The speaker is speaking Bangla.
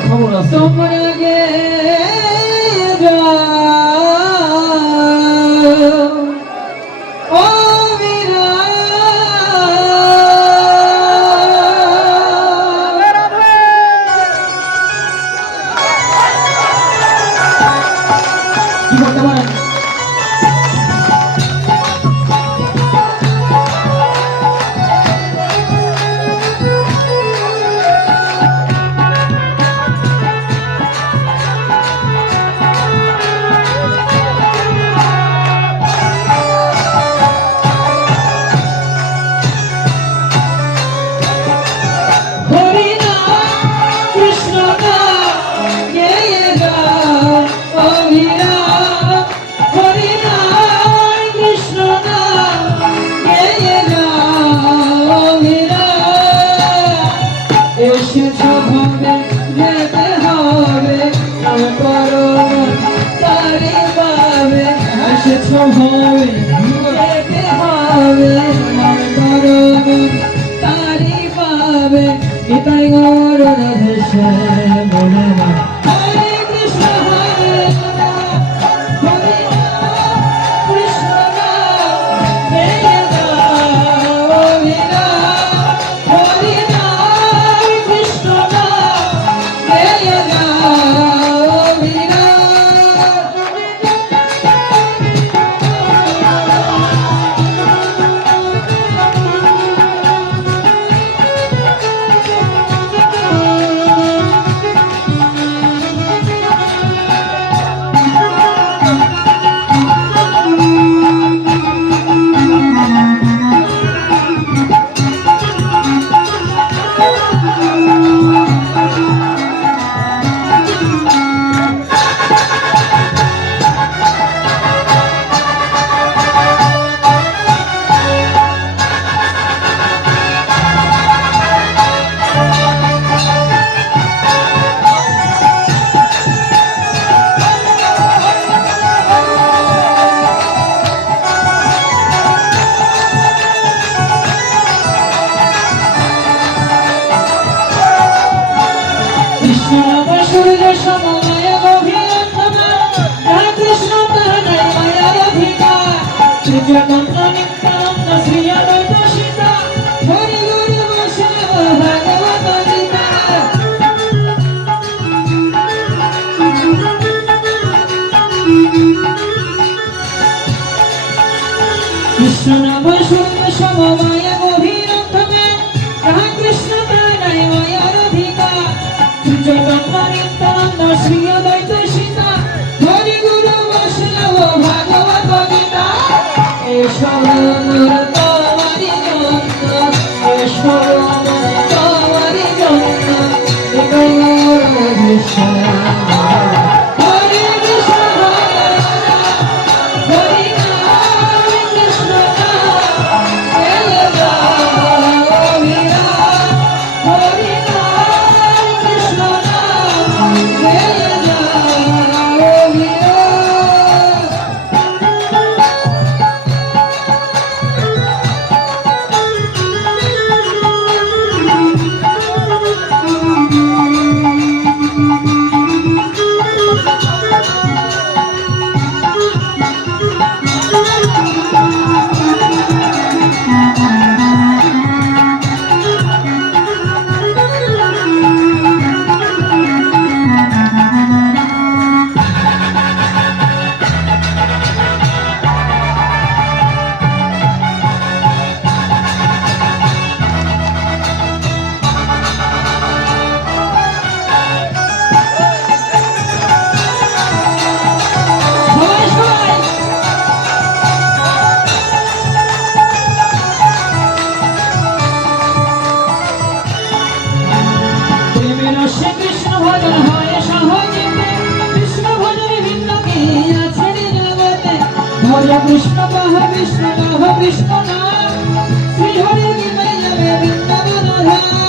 ખવડાવશો সবাই Thank you. বলা কৃষ্ণ মহ বিষ্ণু মহ বিষ্ণু নাম। শ্রী হরি নিমে যাবে বৃন্দাবন ধাম।